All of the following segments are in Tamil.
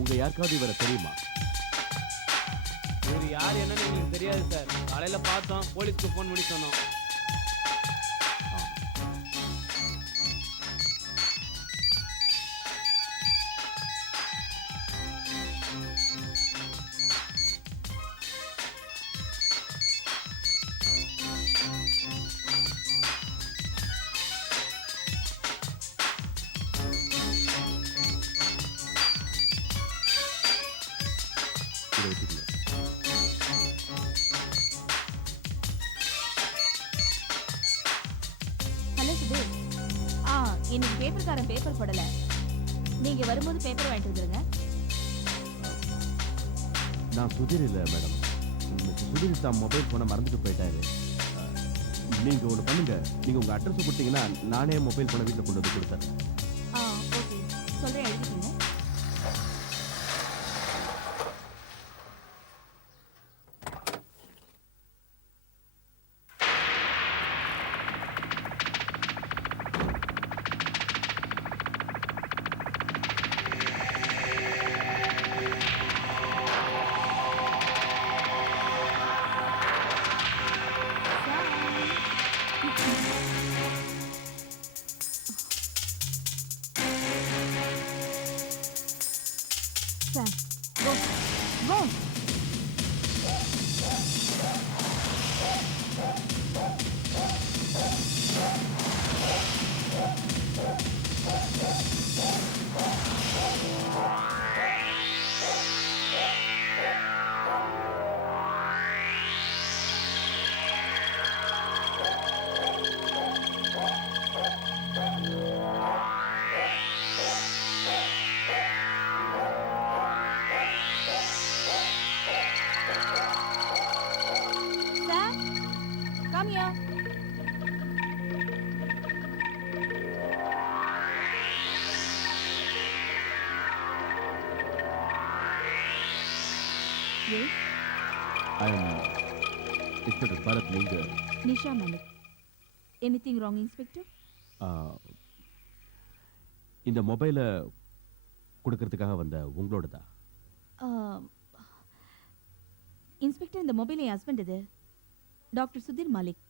உங்க யாருக்காவது இவரை தெரியுமா? இவர் யார் என்னன்னு எங்களுக்கு தெரியாது சார். காலையில பார்த்தோம், போலீஸ்க்கு ஃபோன் பண்ணி சொன்னோம். ஹலோ சுதீர். இன்னைக்கு பேப்பர்காரன் பேப்பர் போடல. நீங்க வரும்போது பேப்பர் வாங்கிட்டு வந்துருங்க. நான் சுதீர் இல்லை மேடம். சுதீர் தான் மொபைல் ஃபோனை மறந்துட்டு போயிட்டாரு. நீங்க ஒன்று பண்ணுங்க, நீங்க உங்க அட்ரஸ் கொடுத்தீங்கன்னா நானே மொபைல் ஃபோனை வீட்டில் கொண்டு வந்து கொடுத்தேன். ஓகே, சொல்றேன், எழுதிக்கீங்க. Sam, go, go. Sam, come here. Yes, I am inspector Bharat. நீங்க Nisha Malik. Anything wrong, Inspector? இந்த மொபைலை கொடுக்கறதுக்காக வந்த உங்களோட தான். இன்ஸ்பெக்டர், இந்த மொபைல் என் ஹஸ்பண்ட் இது, டாக்டர் சுதீர் மாலிக்.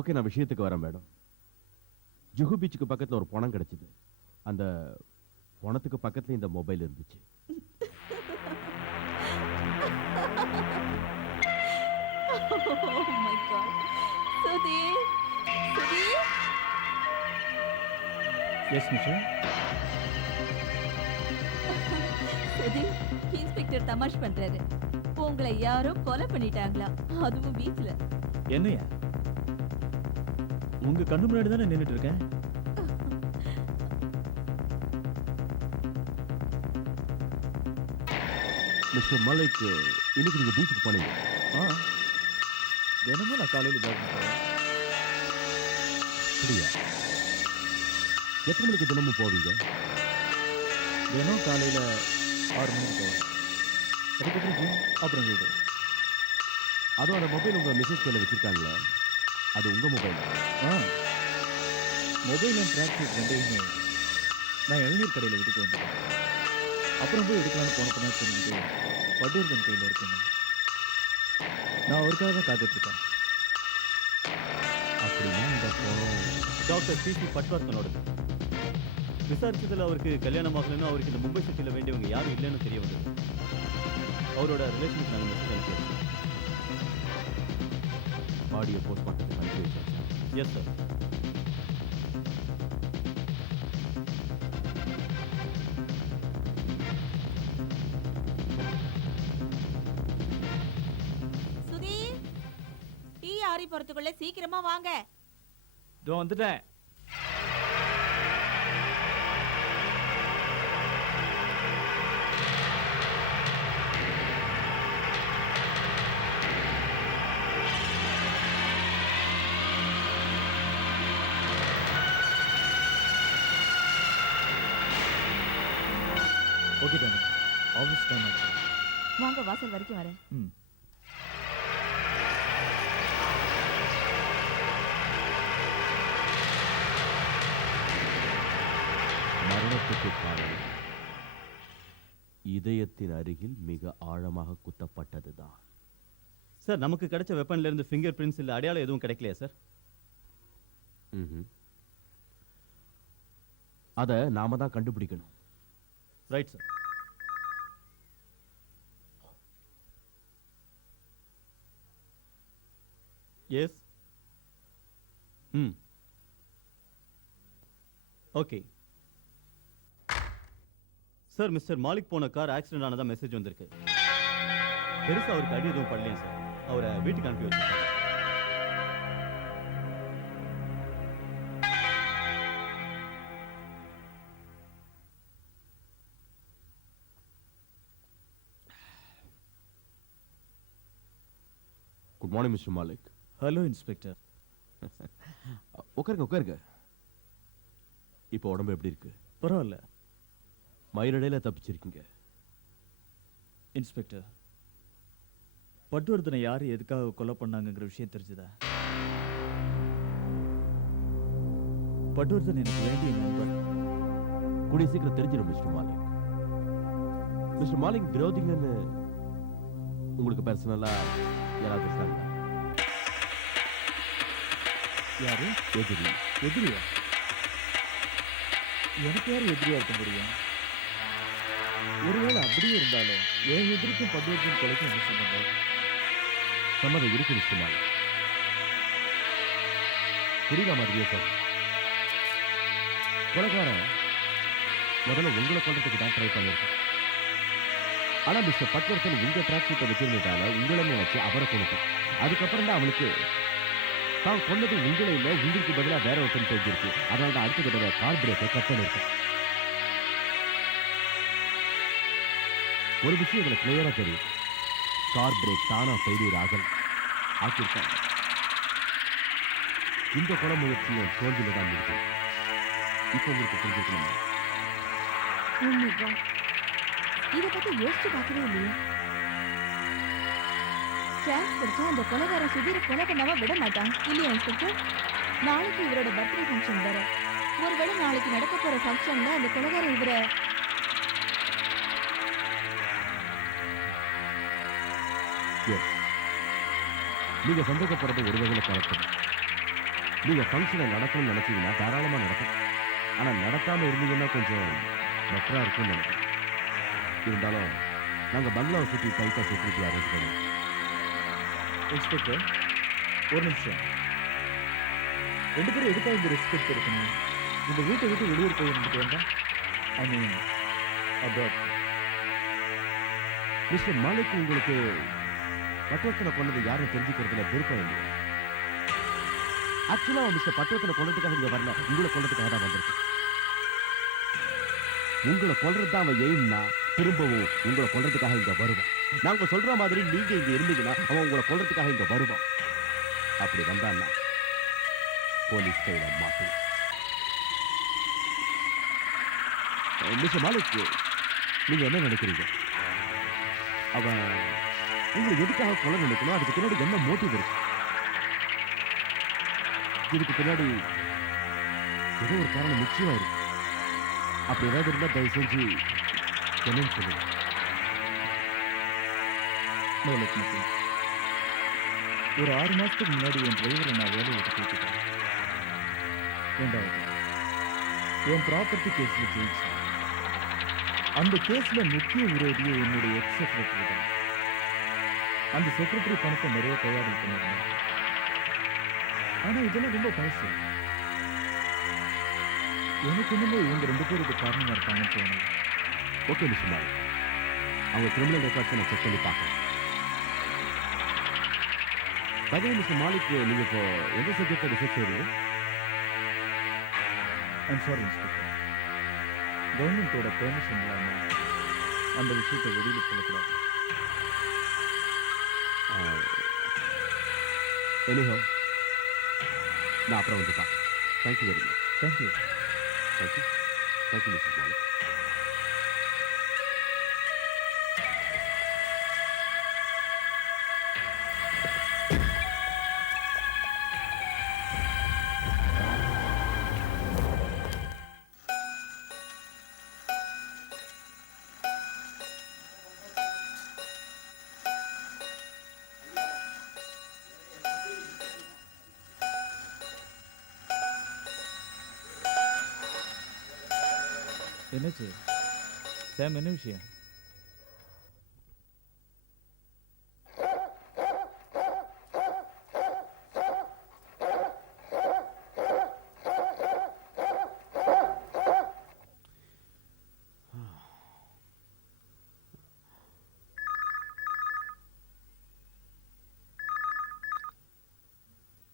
ஓகே, நான் விஷயத்துக்கு வரேன் மேடம். ஜுஹு பீச்சுக்கு பக்கத்தில் ஒரு பணம் கிடைச்சிது. அந்த பணத்துக்கு பக்கத்துல இந்த மொபைல் இருந்துச்சு. Oh my God. Sudhir, Sudhir. Yes mister. Sudhir, inspector தமாஷ் பண்றாரு. உங்களை யாரோ கொலை பண்ணிட்டாங்களா, அதுவும் வீட்ல. என்னையா? உங்க கண்ணு முன்னாடி தானே நின்றுட்டு இருக்கேன். மிஸ்டர் மலைக், இன்னைக்கு நீங்க பீச்சுக்கு போனீங்க? தினமும் நான் காலையில் ஜாகிங் போவேன். அப்படியா? எத்தனை மணிக்கு தினமும் போவீங்க? தினம் காலையில் 6 மணிக்கு போவேன். அதுக்கப்புறம் ஜிம், அப்புறம் வீடு. அதுவும் அந்த மொபைல் உங்க மிஸ்ஸஸ் கையில் வச்சிருக்காங்களே, அது உங்க mobile? Mobile and track sheet ரெண்டையுமே நான் இளநீர் கடையில் விட்டுட்டு வந்தேன். அப்புறம் போய் எடுக்கலான்னு போனப்போ தெரிஞ்சுட்டு வடூர்தன் கையில் இருக்கேன். நான் அவருக்காக தான் காத்துட்ருக்கேன். அப்படின்னா இந்த பணம் டாக்டர் பிசி பட்வார்த்தனோடது. விசாரிச்சதில் அவருக்கு கல்யாணம் ஆகலன்னு, அவருக்கு இந்த மும்பை சிட்டியில் வேண்டியவங்க யாரும் இல்லைன்னு தெரிய வந்தது. அவரோட ரிலேஷனுக்கு நாங்கள் மெசேஜ் அனுப்பியிருக்கோம். பாடியை போஸ்ட்மார்ட்டத்துக்கு அனுப்பி வச்சாச்சு. Yes sir. போறதுக்குள்ள சீக்கிரமா வாங்க. இதோ வந்துட்டேன். ஓகே டானி, ஆஃபீஸ் டைம் ஆச்சு. வாங்க, வாசல் வரைக்கும் வரேன். ம். மரணத்துக்கு காரணம் இதயத்தின் அருகில் மிக ஆழமாக குத்தப்பட்டதுதான். சார், நமக்கு கிடைச்ச வெப்பன்ல இருந்து ஃபிங்கர் பிரிண்ட்ஸ் இல்ல அடையாளம் எதுவும் கிடைக்கலையா சார்? அதை நாம தான் கண்டுபிடிக்கணும். Right sir. Yes. Okay sir, mister Malik போன கார் ஆக்சிடென்ட் ஆனதா மெசேஜ் வந்திருக்கு. பெருசா அவருக்கு அடி எதுவும் படலையா சார்? அவரை வீட்டுக்கு அனுப்பி வச்சிருக்காங்க. Good morning mister Malik. Hello inspector. உட்காருங்க உட்காருங்க. இப்போ உடம்பு எப்படி இருக்கு? பரவாயில்ல மயிலடையில தப்பிச்சிருக்கீங்க. இன்ஸ்பெக்டர், பட்டுவர்தனை யார் எதுக்காக கொலை பண்ணாங்கங்கிற விஷயம் தெரிஞ்சுதா? பட்டுவர்தன் எனக்கு வேண்டிய நண்பர். கூடிய சீக்கிரம் தெரிஞ்சிடும் மிஸ்டர் மாலிக். மிஸ்டர் மாலிக், விரோதிங்கன்னு உங்களுக்கு பர்சனலா யாராவது இருக்காங்க? யாரு? எதிரி. எதிரியா? எனக்கு யார் எதிரியா இருக்க முடியும்? ஒருவேளை அப்படியே இருந்தாலும் என் எதிர்க்கும் பட்டுவர்தன் கொலைக்கும் என்ன சம்பந்தம்? சம்மதம் இருக்கு மிஸ்டர் மாலிக். புரியுதா மாதிரியே சார்? கொலைக்காரன் முதல்ல உங்களை கொல்றதுக்கு தான் ட்ரை பண்ணிருக்கேன். ஆனா மிஸ்டர் பட்வர்தன் உங்க ட்ராக் சூட்டை வச்சிருந்ததால உங்களை நினைச்சு அவரை கொண்டுட்டான். அதுக்கப்புறம் தான் அவனுக்கு தான் கொண்டது உங்களை இல்லை, உங்களுக்கு பதிலாக வேற ஒருத்தன் தெரிஞ்சிருக்கு. அதனால தான் அடுத்த தடவை கார் பிரேக்கை கட் பண்ணிருக்கேன். ஒரு விஷயம் இதுல கிளியரா தெரியும். கார் பிரேக் தானா ஃபெயிலியர் ஆக்கியிருக்காங்க. இந்த கொலை முயற்சியும் தோல்வியில தான் இருக்கு. இப்போ உங்களுக்கு தெரிஞ்சுக்கணும். இதை பத்தி யோசிச்சு பார்க்கவே இல்லையா? சான்ஸ் கிடைச்சா அந்த கொலைகாரன் சுதீர கொலை பண்ணாம விட மாட்டான் இல்லையா இன்ஸ்பெக்டர்? நாளைக்கு இவரோட பர்த்டே ஃபங்க்ஷன் வேற. ஒருவேளை நாளைக்கு நடக்க போற ஃபங்க்ஷன்ல அந்த கொலைகாரன் இவரை நீங்க சந்தேகப்படுறது ஒரு வகையில் கரெக்ட். நீங்க ஃபங்க்ஷனை நடக்கணும்னு நினைச்சீங்கன்னா தாராளமா நடக்கும். ஆனா நடத்தாம இருந்தீங்கன்னா கொஞ்சம் பெட்டரா இருக்கும்னு நினைக்கிறேன். இருந்தாலும் நாங்க பங்களாவை சுற்றி டைட்டா செக்யூரிட்டி அரேஞ்ச் பண்ணுவோம். இன்ஸ்பெக்டர், ஒரு நிமிஷம். ரெண்டு பேரும் எதுக்காக இந்த ரெஸ்பெக்ட் இருக்கணும்? இந்த வீட்டை விட்டு வெளியூர் போய் இருந்துட்டு வந்தா, ஐ மீன் அப்ராட். மிஸ்டர் மாலிக், உங்களுக்கு பட்வர்தனை கொண்டது யாரும் தெரிஞ்சுக்கிறதுல விருப்பம் இல்லை. ஆக்சுவலா மிஸ்டர் பட்வர்தனை கொண்டதுக்காக இங்க வரல, உங்களை கொண்டதுக்காக தான் வந்திருக்கு. உங்களை கொல்றது தான் அவன் எய்ம்னா திரும்பவும் உங்களை கொல்றதுக்காக இங்க வருவான். நாங்க சொல்ற மாதிரி நீங்க இங்க இருந்தீங்கன்னா அவன் உங்களை கொல்றதுக்காக இங்க வருவான். அப்படி வந்தான்னா போலீஸ் கையில மாட்டேன். மிஸ்டர் மாலிக், நீங்க என்ன நினைக்கிறீங்க? அவன் உங்களை எதுக்காக கொலை நினைக்கணும்? அதுக்கு பின்னாடி என்ன மோட்டிவ் இருக்கு? இதுக்கு பின்னாடி ஏதோ ஒரு காரணம் நிச்சயமா இருக்கு. அப்படி ஏதாவது இருந்தா தயவு செஞ்சு என்னன்னு சொல்லுங்க. ஒரு 6 மாசத்துக்கு முன்னாடி என் டிரைவரை நான் வேலையை விட்டு தூக்கிட்டேன். ரெண்டாவது, என் ப்ராப்பர்ட்டி கேஸ்ல ஜெயிச்சேன். அந்த கேஸ்ல முக்கிய விரோதியே என்னுடைய எக்ஸ் செக்ரட்டரி தான். அந்த செக்ரட்டரி பணத்தை நிறைய கையாடல் பண்ணிருந்தேன். ஆனா இதெல்லாம் ரொம்ப பழசு. எனக்கு என்னமோ இவங்க 2 பேருக்கு காரணமா இருப்பாங்கன்னு தோணுது. ஓகே மிஸ்டர் மாலிக், அவங்க கிரிமினல் ரெக்கார்ட்ஸை நான் செக் பண்ணி பார்க்கறேன். பகை மிஸ்டர் மாலிக், நீங்க இப்போ எந்த சப்ஜெக்ட் ரிசர்ச் செய்றீங்க? ஐம் சாரி இன்ஸ்பெக்டர், கவர்மெண்ட்டோட பெர்மிஷன் இல்லாமல் அந்த விஷயத்தை வெளியில் சொல்லக்கூடாது. எனிஹோ, நான் அப்புறம் வந்து பார்க்குறேன். Thank you very much. Thank you. Thank you. Thank you mister Malik. என்னாச்சு சாம், என்ன விஷயம்?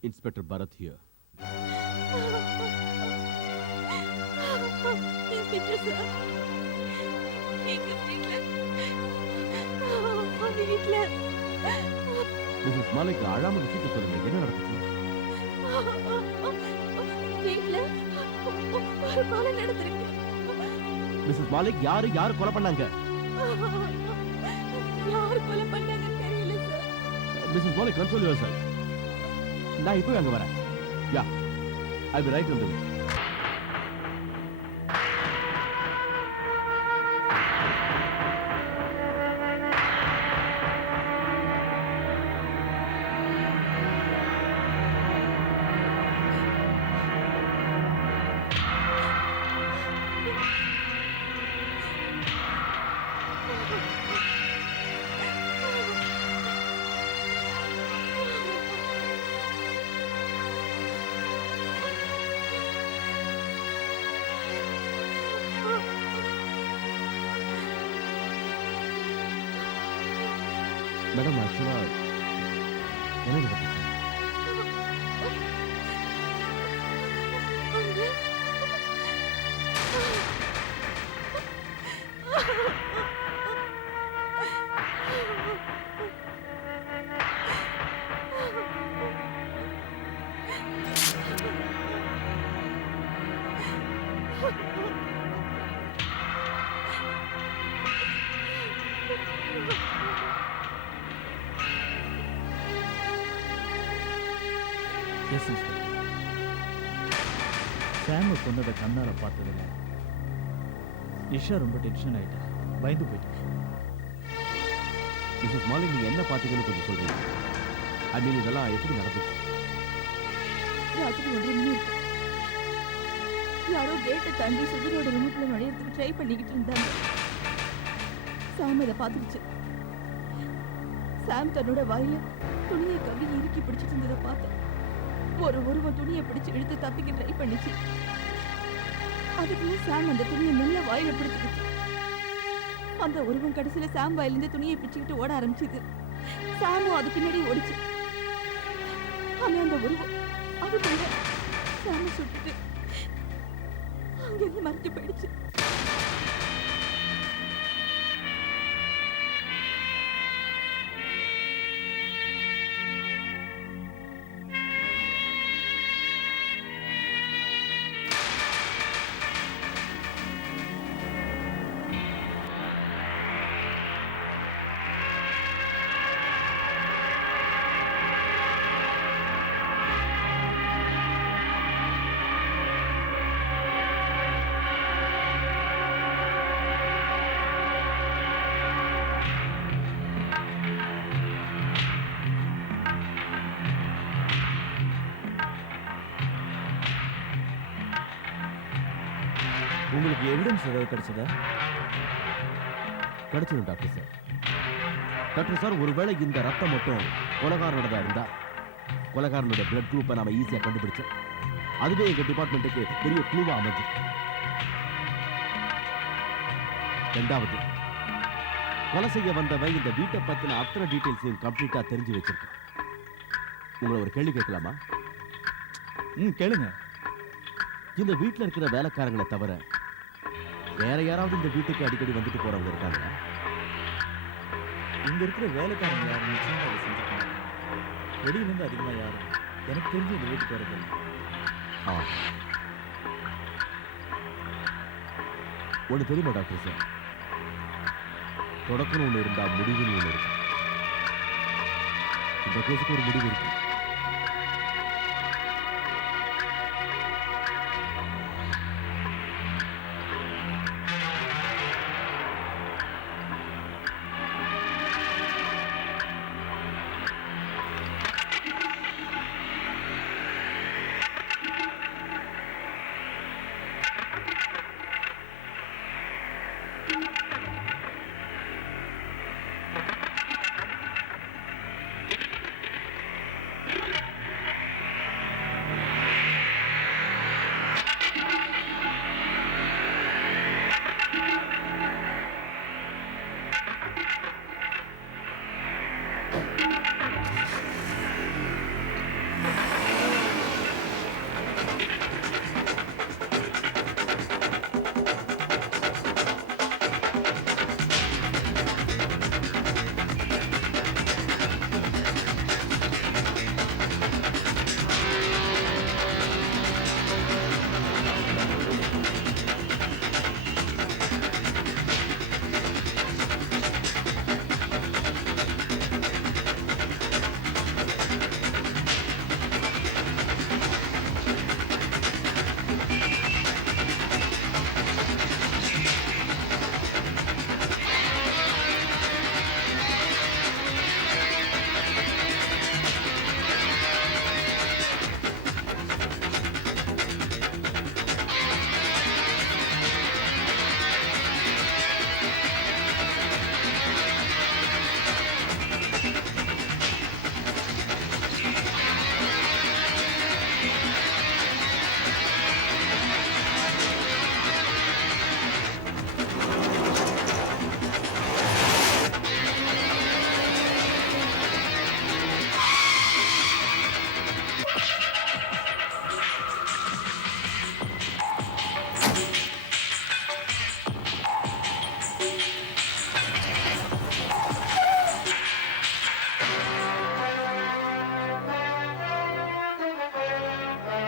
Inspector Bharat here. Inspector sir, எங்க வீட்ல மிஸ்ஸஸ் மாலிக், அழாம விஷயத்தை சொல்லுங்க. என்ன நடந்துச்சு? வீட்ல ஒரு கொலை நடந்திருக்கு. மிஸ்ஸஸ் மாலிக், யாரு கொலை பண்ணாங்க? யார் கொலை பண்ணாங்கன்னு தெரியல சார். Missus Malik, control yourself. நான் இப்போ அங்க வரேன். Ya, I will right on the way. Madam, ஆக்சுவலா என்ன நடந்துச்சு? எஸ் இன்ஸ்பெக்டர், சாமை கொன்னதை கண்ணால பார்த்ததில்ல. நிஷா ரொம்ப டென்ஷன் ஆயிட்டா, பயந்து போயிட்டா. மிஸ்ஸஸ் மாலிக், நீங்க என்ன பார்த்தீங்கன்னு கொஞ்சம் சொல்றீங்க? ஐ மீன், இதெல்லாம் எப்படி நடந்துச்சு? ராத்திரி 1:30 மணி இருக்கு. யாரோ கேட்டை தாண்டி சுதிரோட ரூமுக்குள்ள நுழையறதுக்கு ட்ரை பண்ணிக்கிட்டு இருந்தாங்க. சாம் அதை பார்த்துருச்சு. சாம் தன்னோட வாயில துணியை கவி இறுக்கி பிடிச்சிட்டு இருந்ததை பார்த்தேன். ஒரு உருவம் துணியை பிடிச்சு இழுத்து தப்பிக்க ட்ரை பண்ணிச்சு. அதுக்குள்ள சாம் அந்த துணியை நல்ல வாயில பிடிச்சிக்கிச்சு. அந்த உருவம் கடைசியில சாம் வாயிலிருந்து துணியை பிடிச்சுக்கிட்டு ஓட ஆரம்பிச்சுது. சாமும் அது பின்னாடி ஓடிச்சு. ஆனா அந்த உருவம் அதுக்குள்ள சாம சுட்டுட்டு அங்கிருந்து மறைஞ்சு போயிடுச்சு. உங்களுக்கு எவிடன்ஸ் ஏதாவது கிடைச்சதா? கிடைச்சிடும் டாக்டர் சார். டாக்டர் சார், ஒருவேளை இந்த ரத்தம் மட்டும் கொலைகாரனோடதா இருந்தா கொலைகாரனோட பிளட் குரூப்பை நாம ஈஸியா கண்டுபிடிச்சோம். அதுவே எங்க டிபார்ட்மெண்ட்டுக்கு பெரிய க்ளூவா அமைஞ்சு. ரெண்டாவது, கொலை செய்ய வந்தவன் இந்த வீட்டை பத்தின அத்தனை டீடைல்ஸையும் கம்ப்ளீட்டா தெரிஞ்சு வச்சிருக்கான். உங்களை ஒரு கேள்வி கேட்கலாமா? கேளுங்க. இந்த வீட்ல இருக்கிற வேலைக்காரங்களை தவிர வேற யாராவது இந்த வீட்டுக்கு அடிக்கடி வந்துட்டு போறவங்க இருக்காங்களா? இங்க இருக்கிற வேலைக்காரங்க யாரும் நிச்சயமா அதை செஞ்சுக்கணும். வெளியில இருந்து அதிகமா யாரும் எனக்கு தெரிஞ்சு இந்த வீட்டுக்கு வரது இல்லை. ஆ. ஒண்ணு தெரியுமா டாக்டர் சார், தொடக்கம்னு ஒண்ணு இருந்தா முடிவுன்னு ஒண்ணு இருக்கு. இந்த கேஸுக்கு ஒரு முடிவு இருக்கு.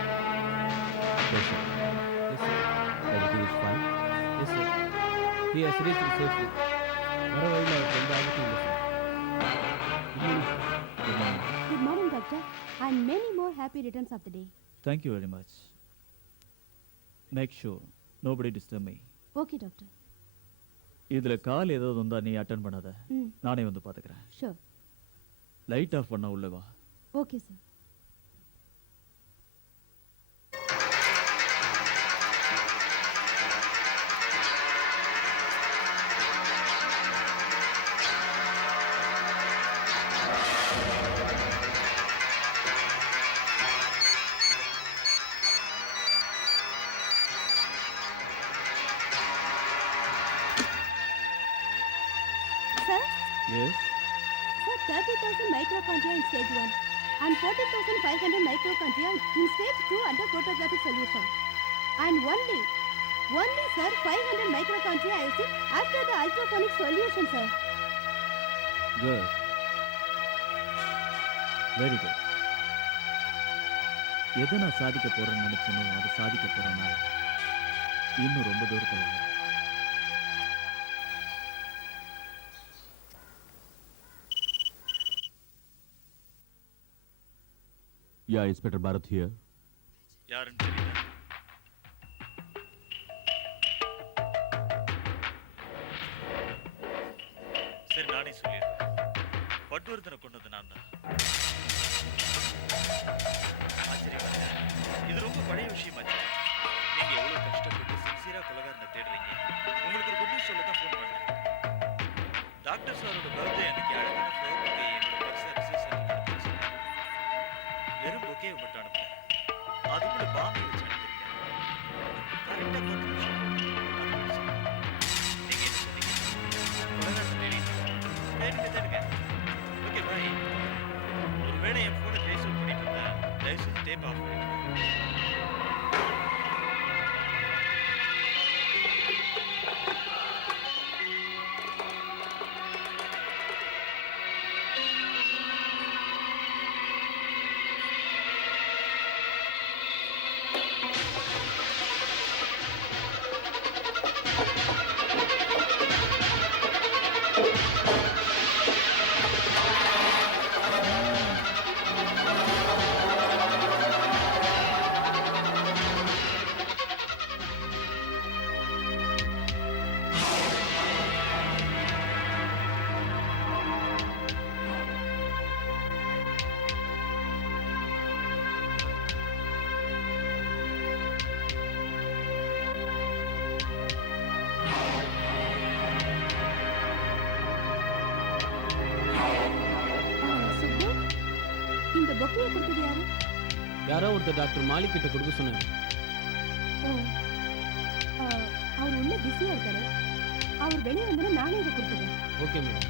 Yes, sir. Yes, sir. Everything is fine. Yes, sir. He has reached safely. வர வழியில் அவருக்கு எந்த ஆபத்தும் இல்லை sir. Good morning, doctor, and many more happy returns of the day. Thank you very much. Make sure nobody disturb me. Okay, doctor. இதுல கால் ஏதாவது வந்தா நீ அட்டன் பண்ணாத, Mm, நானே வந்து பாத்துக்கிறேன். sure. லைட் ஆஃப் பண்ண உள்ள வா. Okay, sir. Sir, Yes. sir, 30,000 microchondria in stage 1 and 40,500 microchondria in stage 2 under photographic solution. And only, sir, 500 microchondria I have seen after the ultrasonic solution, sir. Good. Very good. எதை நான் சாதிக்க போறேன்னு நினைச்சனோ அதை சாதிக்க போறேன். நான் இன்னும் ரொம்ப தூரத்தில் இல்லை. Yeah, Inspector Bharat here. யாருன்னு தெரியல. சரி, நானே சொல்லிடுறேன். பட்வர்தனை கொண்டது நான் தான். ஆச்சரியமா இருக்கு. இது ரொம்ப பழைய விஷயமாச்சு. நீங்க எவ்வளவு கஷ்டப்பட்டு சின்சியரா கொலைகாரனை தேடுறீங்க. உங்களுக்கு ஒரு குட் நியூஸ் சொல்ல தான் ஃபோன் பண்ணேன். டாக்டர் சாரோட பர்த்டே அன்னைக்கு அழகான ஃப்ளவர் பொக்கே என்னோட பர்ஸை ரிசர்ச் சென்டருக்கு சொன்னாங்க. வெறும் பொக்கேவை மட்டும் அனுப்பல, அதுக்குள்ள பாம்பை வச்சு அனுப்பியிருக்கேன். கரெக்டாக 10 நிமிஷம். நீங்க என்ன சொன்னீங்க? கொலைகாரனை தேடிங்க. ஓகே, பாய். ஒருவேளை என் போனை ட்ரேஸ் அவுட் ஒருத்தர் டாக்டர் மாலிக் கிட்ட கொடுக்க சொன்னாங்க. ஓ அவர் உள்ள பிஸியா இருக்காரு. அவர் வெளியே வந்தா நானே இதை கொடுத்துறேன். Okay madam.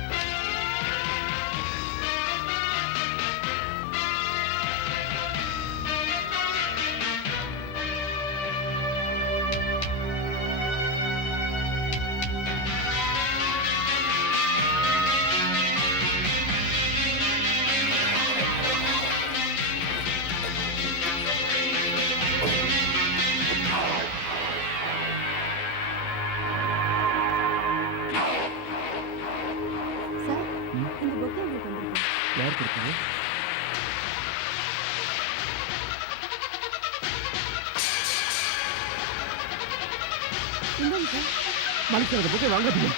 சார் இந்த புக்கை உங்களுக்கு வந்திருக்கு. யார் கொடுத்தது? இந்தாங்க சார். மாலிக் சார் அந்த புக்கை வாங்காதீங்க.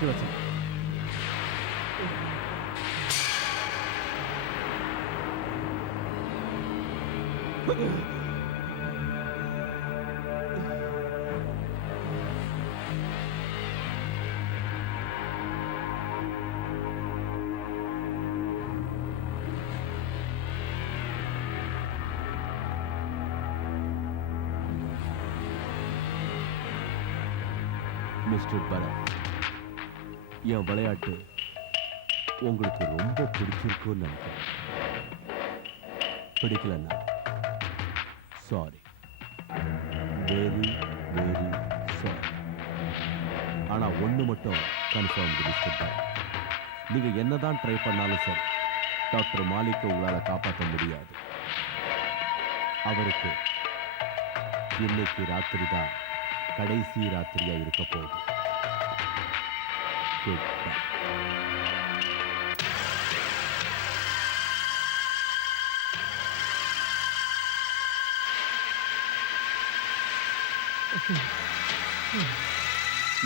சிவசன் மிஸ்டர் பரத், என் விளையாட்டு உங்களுக்கு ரொம்ப பிடிச்சிருக்குன்னு நினைக்கிறேன். பிடிக்கலன்னா சாரி, வெரி வெரி சாரி. ஆனா ஒண்ணு மட்டும் கன்ஃபார்ம் மிஸ்டர் பரத், நீங்க என்னதான் ட்ரை பண்ணாலும் சரி டாக்டர் மாலிக்கை உங்களால காப்பாற்ற முடியாது. அவருக்கு இன்னைக்கு ராத்திரி தான் கடைசி ராத்திரியா இருக்க போகுது. Goodbye.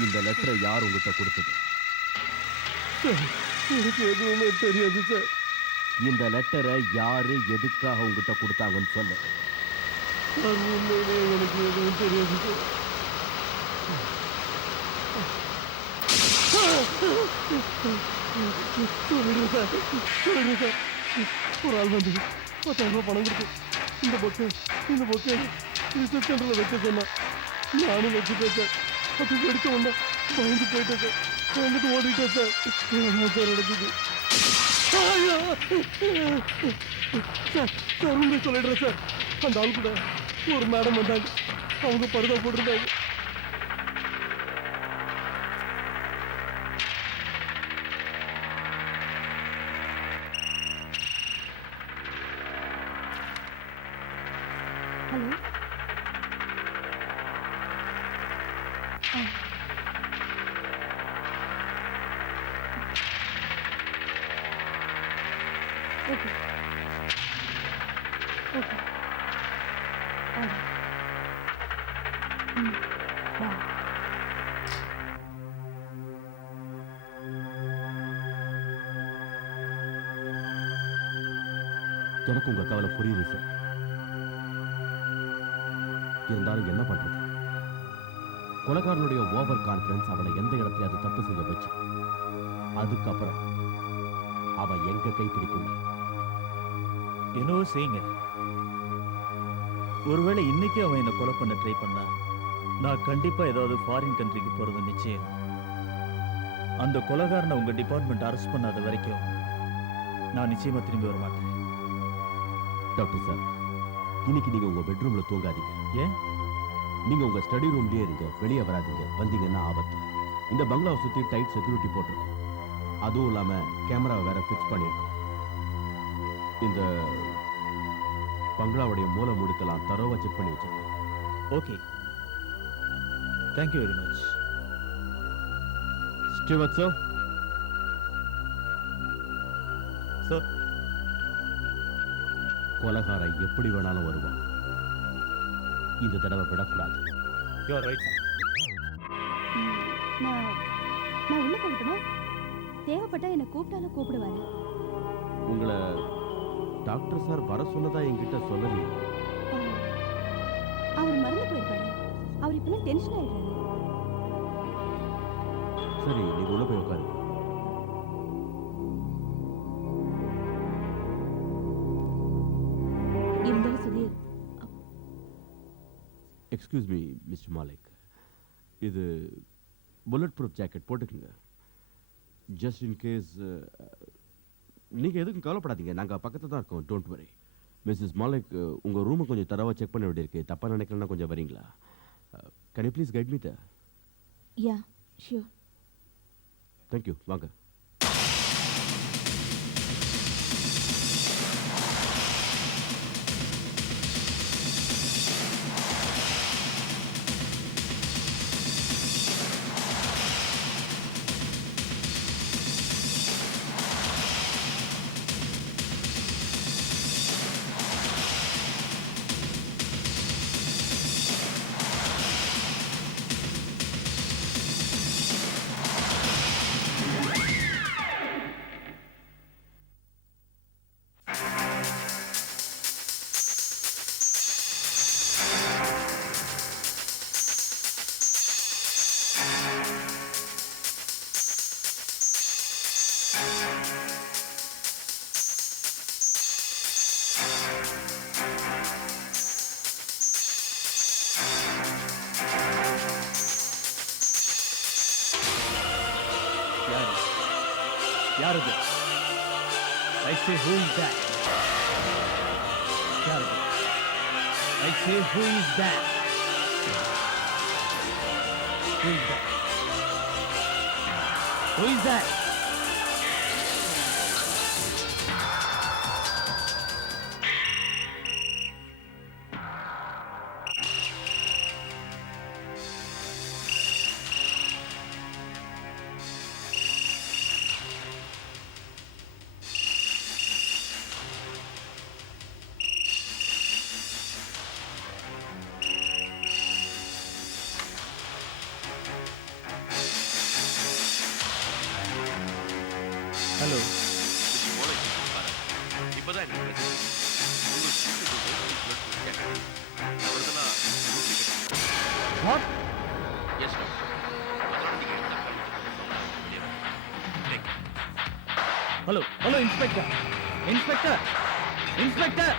இந்த லெட்டரை யார் உங்ககிட்ட கொடுத்தது? எனக்கு எதுவுமே தெரியாது சார். இந்த லெட்டரை யாரு எதுக்காக உங்ககிட்ட கொடுத்தாங்கன்னு சொல்லு. உண்மையிலே எனக்கு எதுவும் தெரியாது சார். சொல்லிடுங்க சார், சொல்லிடுங்க சார். ஒரு ஆள் வந்து 10,000 ரூபாய் பணம் கொடுத்து இந்த பொக்கை ரிசப்ஷனில் வைக்க சொன்னா. நானும் வச்சுட்டேன் சார். அப்படி வெடிச்ச உடனே பயந்து போயிட்டேன் சார். வந்துட்டு ஓடிட்டேன் சார். சார் நடக்குது சார். சார் உண்மை சொல்லிடுறேன் சார். அந்த ஆள் கூட ஒரு மேடம் வந்தாங்க. அவங்க பருதா போட்டிருந்தாங்க. ஹலோ. Okay okay. பாய். எனக்கு உங்க கவலை புரியுது சார். இருந்தாலும் என்ன பண்றது? கொலைகாரனுடைய ஓவர் கான்பிடன்ஸ் அவனை எந்த இடத்துல அது தப்பு செய்ய வச்சு அதுக்கப்புறம் அவன் எங்க கைப்பிடிக்கும். என்னவோ செய்யுங்க. ஒருவேளை இன்னைக்கு அவன் என்னை கொலை பண்ண ட்ரை பண்ணா நான் கண்டிப்பா ஏதாவது ஃபாரின் கண்ட்ரிக்கு போறது நிச்சயம். அந்த கொலைகாரனை உங்க டிபார்ட்மெண்ட் அரெஸ்ட் பண்ணாத வரைக்கும் நான் நிச்சயமா திரும்பி வர மாட்டேன். டாக்டர் சார், இன்னைக்கு நீங்க உங்க பெட்ரூம்ல தூங்காதீங்க. ஏன்? நீங்க உங்க ஸ்டடி ரூம்லயே இருங்க, வெளியே வராதீங்க. வந்தீங்கன்னா ஆபத்து. இந்த பங்களாவை சுத்தி டைட் செக்யூரிட்டி போட்டிருக்கோம். அதுவும் இல்லாம கேமராவை வேற ஃபிக்ஸ் பண்ணியிருக்கோம். இந்த பங்களாவுடைய மூலை முடுக்கலாம் தரோவா செக் பண்ணி வச்சிருக்கோம். Okay, thank you very much. Stewart sir. Sir, கொலைகாரன் எப்படி வேணாலும் வருவான். இந்த தடவை விடக்கூடாது. You are right. நான் உள்ள போகட்டுமா? தேவைப்பட்டா என்னை கூப்பிட்டாலும் கூப்பிடுவாரு. உங்களை டாக்டர் சார் வர சொன்னதா என்கிட்ட சொல்லலையே. அவர் மறந்து போயிருப்பாரு. அவர் இப்பெல்லாம் டென்ஷன் ஆயிடுறாரு. சரி, நீங்க உள்ள போய் உட்காரு. இருந்தாலும் Sudhir, excuse me mister Malik, இது புல்லட் ப்ரூஃப் ஜாக்கெட் போட்டுக்கோங்க. Just in case. நீங்கள் எதுக்கும் கவலைப்படாதீங்க, நாங்கள் பக்கத்தில் தான் இருக்கோம். Don't worry. மிஸ்ஸஸ் மாலிக், உங்கள் ரூமை கொஞ்சம் தரவாக செக் பண்ண வேண்டியிருக்கு. தப்பாக நினைக்கலன்னா கொஞ்சம் வரீங்களா? Can you please guide me the? Yeah sure. Thank you. வாங்க. யாரது? I say who is that? யாரது? I say who is that? Who is that? Who is that? Hello. Mister மோலை இப்பதான் எனக்கு பிரச்சனை உங்களுக்கு அவர்தான் What? எஸ் டாக்டர் அதனால நீங்க Hello. Hello, Inspector. Inspector. Inspector.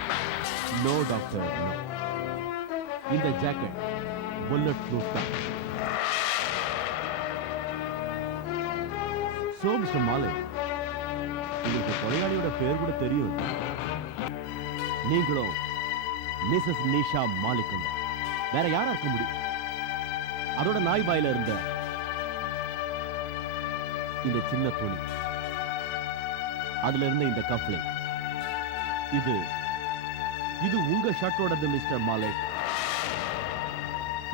No doctor, இந்த ஜாக்கெட் புல்லட் ப்ரூஃப் தான். சோ மிஸ்டர் மாலே, உங்களுக்கு கொலையாளியோட பேர் கூட தெரியும். நீங்களும் மிஸ்ஸஸ் நிஷா மாலிக். வேற யாரா இருக்க முடியும்? அதோட நாய் வாயில இருந்த இந்த சின்ன துணி, அதுல இருந்த இந்த கப்ளிங், இது உங்க ஷர்ட்டோடது மிஸ்டர் மாலிக்.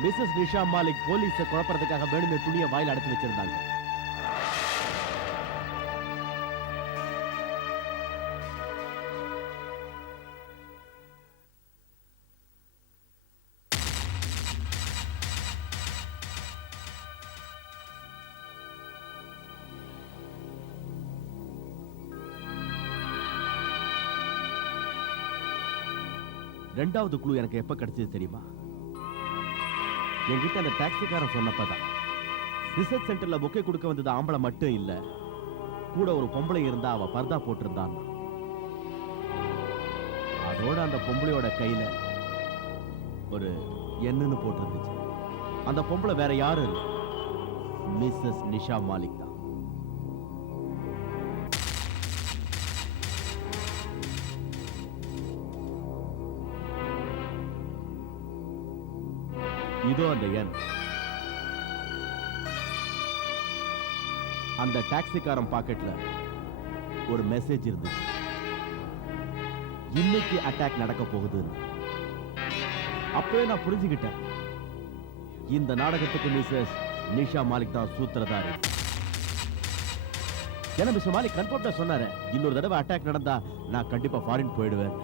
மிஸ்ஸஸ் நிஷா மாலிக் போலீஸ குழப்பறதுக்காக வேணுங்க துணியை வாயில அடைச்சு வச்சிருந்தாங்க. ரெண்டாவது குழு எனக்கு எப்ப கிடைச்சது தெரியுமா? என்கிட்ட அந்த டாக்ஸிக்காரன் சொன்னப்பதான். ரிசர்ச் சென்டர்ல பொக்கே கொடுக்க வந்தது ஆம்பளை மட்டும் இல்ல, கூட ஒரு பொம்பளை இருந்தா அவ பர்தா போட்டிருந்தான். அதோட அந்த பொம்பளையோட கையில ஒரு எண்ணுன்னு போட்டிருந்துச்சு. அந்த பொம்பளை வேற யாரும் இல்லை, மிஸ்ஸஸ் நிஷா மாலிக் தான். இதோ அந்த எண். அந்த டாக்ஸிக்காரன் பாக்கெட்ல ஒரு மெசேஜ் இருந்துச்சு, இன்னைக்கு அட்டாக் நடக்க போகுதுன்னு. அப்பவே நான் புரிஞ்சுக்கிட்டேன், இந்த நாடகத்துக்கு மிஸ்ஸஸ் நிஷா மாலிக் தான் சூத்திரதாரி. ஏன்னா மிஸ்டர் மாலிக் கன்ஃபார்ம்டா சொன்னாரு, இன்னொரு தடவை அட்டாக் நடந்தா நான் கண்டிப்பா ஃபாரின் போயிடுவேன்.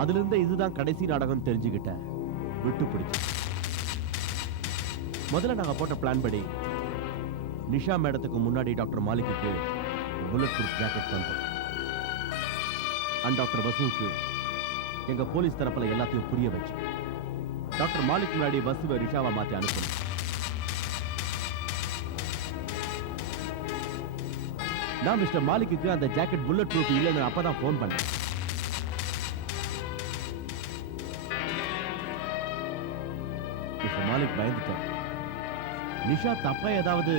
அதுல இருந்து இதுதான் கடைசி நாடகம் தெரிஞ்சுக்கிட்டேன். விட்டு பிடிச்சு முதல்ல நாங்க போட்ட பிளான் படி நிஷா மேடத்துக்கு முன்னாடி டாக்டர் மாலிக்கு புல்லட் ப்ரூஃப் ஜாக்கெட் தந்தோம். அண்ட் டாக்டர் வசுவுக்கு எங்க போலீஸ் தரப்புல எல்லாத்தையும் புரிய வச்சு டாக்டர் மாலிக் முன்னாடி வசுவை ரிஷாவா மாத்தி அனுப்பணும். நான் மிஸ்டர் மாலிக்கு அந்த ஜாக்கெட் புல்லட் ப்ரூஃப் இல்லைன்னு அப்பதான் போன் பண்ணேன். மாலிக் பயந்துட்டார். நிஷா தப்பா ஏதாவது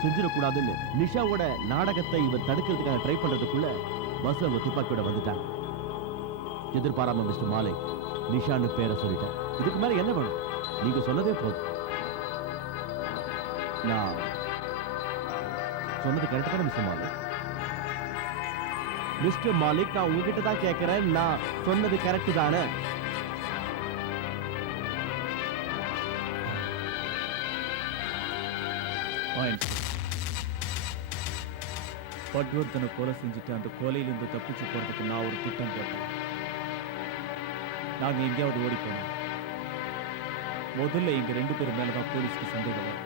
செஞ்சிடக்கூடாதுன்னு நிஷாவோட நாடகத்தை இவர் தடுக்கிறதுக்காக ட்ரை பண்றதுக்குள்ள பஸ் அவங்க துப்பாக்கியோட வந்துட்டாங்க. எதிர்பாராம மிஸ்டர் மாலிக் நிஷான்னு பேரை சொல்லிட்டார். இதுக்கு மேல என்ன வேணும்? நீங்க சொன்னதே போதும். நான் சொன்னது கரெக்ட் தானே மிஸ்டர் மாலிக்? மிஸ்டர் மாலிக், நான் உங்ககிட்ட தான் கேட்கிறேன், நான் சொன்னது கரெக்ட் தானே? பட்வர்தனை கொலை செஞ்சுட்டு அந்த கொலையிலிருந்து தப்பிச்சு போறதுக்கு நான் ஒரு திட்டம் போட்டேன். நாங்க எங்கேயாவது ஓடி போனோம். முதல்ல எங்க 2 பேர் மேலதான் போலீஸ்க்கு சந்தேகம் வரும்.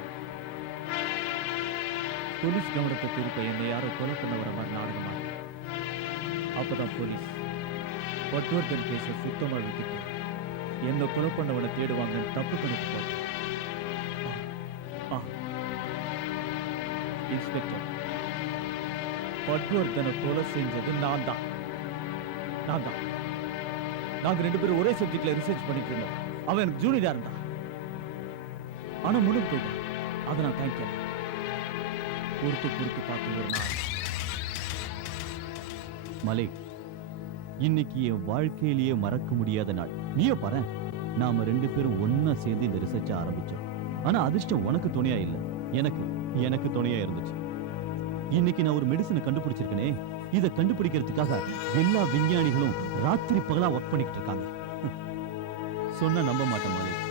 போலீஸ் கவனத்தை திருப்ப என்னை யாரோ கொலை பண்ண வர மாதிரி நாடகமா. அப்பதான் போலீஸ் பட்வர்தன் கேஸை சுத்தமா விட்டுட்டு என்ன கொலை பண்ணவனை தேடுவாங்கன்னு தப்பு கணக்கு போட்டேன். இன்ஸ்பெக்டர், பட்வர்தனை கொலை செஞ்சது நான் தான். நாங்க 2 பேரும் ஒரே சப்ஜெக்ட்ல ரிசர்ச் பண்ணிட்டு இருந்தோம். அவன் எனக்கு ஜூனியரா இருந்தான். ஆனா முன்னுக்கு போயிட்டான். அதை நான் தேங்க்யூ. பொறுத்து பொறுத்து பார்க்கும் ஒரு நாள். மலிக், இன்னைக்கு என் வாழ்க்கையிலேயே மறக்க முடியாத நாள். நீயே பாரு, நாம 2 பேரும் ஒன்னா சேர்ந்து இந்த ரிசர்ச் ஆரம்பிச்சோம். ஆனா அதிர்ஷ்டம் உனக்கு துணையா இல்ல, எனக்கு துணையா இருந்துச்சு. இன்னைக்கு நான் ஒரு மெடிசனை கண்டுபிடிச்சிருக்கனே, இதை கண்டுபிடிக்கிறதுக்காக எல்லா விஞ்ஞானிகளும் ராத்திரி பகலா ஒர்க் பண்ணிட்டு இருக்காங்க. சொன்னா நம்ப மாட்டேன் மலிக்,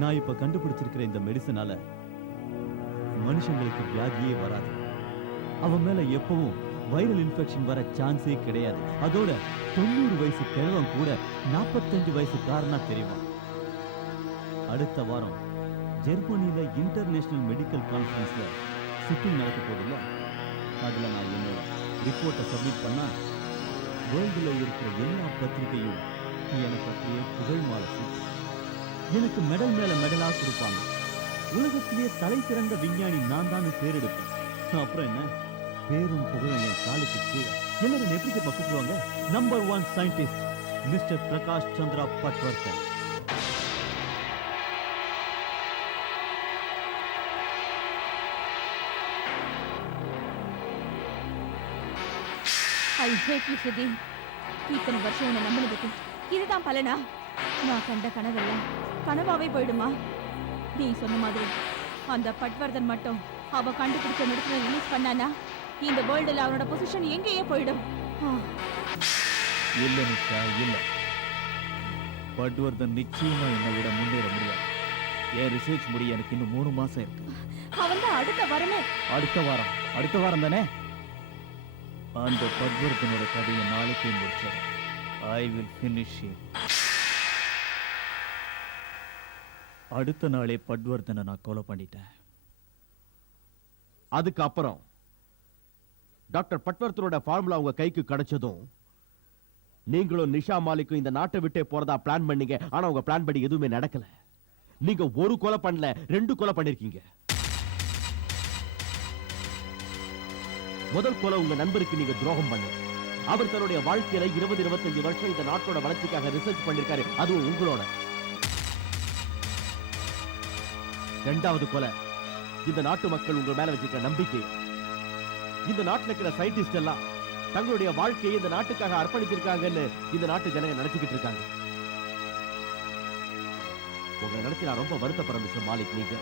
நான் இப்ப கண்டுபிடிச்சிருக்கிற இந்த மெடிசனால மனுஷங்களுக்கு வியாதியே வராது. அவன் மேல எப்பவும் வைரல் இன்ஃபெக்ஷன் வர சான்ஸே கிடையாது. அதோட 90 வயசு கிழவன் கூட 45 வயசுக்காரனா தெரியுமா. அடுத்த வாரம் ஜெர்மனியில இன்டர்நேஷனல் மெடிக்கல் கான்ஃபரன்ஸ்ல சிட்டிங் நடக்க போதில்ல, அதுல நான் என்னோட ரிப்போர்ட்டை சப்மிட் பண்ணா வேர்ல்டுல இருக்கிற எல்லா பத்திரிகையும் எனக்கு அப்படியே புகழ் மாலை சூட்டி எனக்கு மெடல் மேல மெடலா கொடுப்பாங்க. உலகத்திலேயே தலை சிறந்த விஞ்ஞானி நான் தான் பேர் எடுப்பேன். அப்புறம் என்ன, பேரும் புகழும் என் காலுக்கு கீழே. எல்லாரும் எப்படி கூப்பிடுவாங்க? Number 1 scientist mister Prakash Chandra Patwardhan. I hate you Sudhi. இத்தனை வருஷம் உன்னை நம்பினதுக்கு இதுதான் பலனா? நான் கண்ட கனவெல்லாம் கனவாவே போயிடுமா? நீ சொன்ன மாதிரி அந்த பட்வர்தன் மட்டும் அவ கண்டுபிடிச்ச மெடிசனை ரிலீஸ் பண்ணானா இந்த வேர்ல்டுல அவனோட பொசிஷன் எங்கேயே போயிடும். இல்ல நிஷா, இல்ல. பட்வர்தன் நிச்சயமா என்னை விட முன்னேற முடியாது. என் ரிசர்ச் முடிய எனக்கு இன்னும் 3 மாசம் இருக்கு. அவன் தான் அடுத்த வாரமே. அடுத்த வாரம் தானே? அந்த பட்வர்தனோட கதையை நாளைக்கே முடிச்சிடும். I will finish it. அடுத்த நாளே பட்வர்தனை நான் கொலை பண்ணிட்டேன். அதுக்கப்புறம் டாக்டர் பட்வர்தனோட ஃபார்முலா உங்க கைக்கு கிடைச்சதும் நீங்களும் நிஷா மாலிக்கும் இந்த நாட்டை விட்டே போறதா பிளான் பண்ணீங்க. ஆனா உங்க பிளான் படி எதுவுமே நடக்கல. நீங்க ஒரு கொலை பண்ணல, 2 கொலை பண்ணிருக்கீங்க. முதல் கொலை உங்க நண்பருக்கு நீங்க துரோகம் பண்ண. அவர் தன்னுடைய வாழ்க்கையில 20-25 வருஷம் இந்த நாட்டோட வளர்ச்சிக்காக ரிசர்ச் பண்ணிருக்காரு, அதுவும் உங்களோட. 2வது கொலை இந்த நாட்டு மக்கள் உங்க மேல வச்சிருக்க நம்பிக்கை. இந்த நாட்டுல இருக்கிற சயின்டிஸ்ட் எல்லாம் தங்களுடைய வாழ்க்கையை இந்த நாட்டுக்காக அர்ப்பணிச்சிருக்காங்கன்னு இந்த நாட்டு ஜனங்க நினைச்சுக்கிட்டு இருக்காங்க. உங்களை நினைச்சு நான் ரொம்ப வருத்தப்படுறேன் மிஸ்டர் மாலிக். நீங்க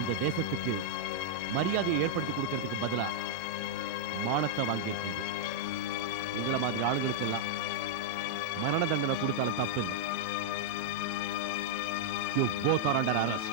இந்த தேசத்துக்கு மரியாதையை ஏற்படுத்தி கொடுக்கறதுக்கு பதிலா மானத்தை வாங்கியிருக்கீங்க. எங்களை மாதிரி ஆளுங்களுக்கு எல்லாம் மரண தண்டனை கொடுத்தாலும் தப்பு இல்லை. You both are under arrest.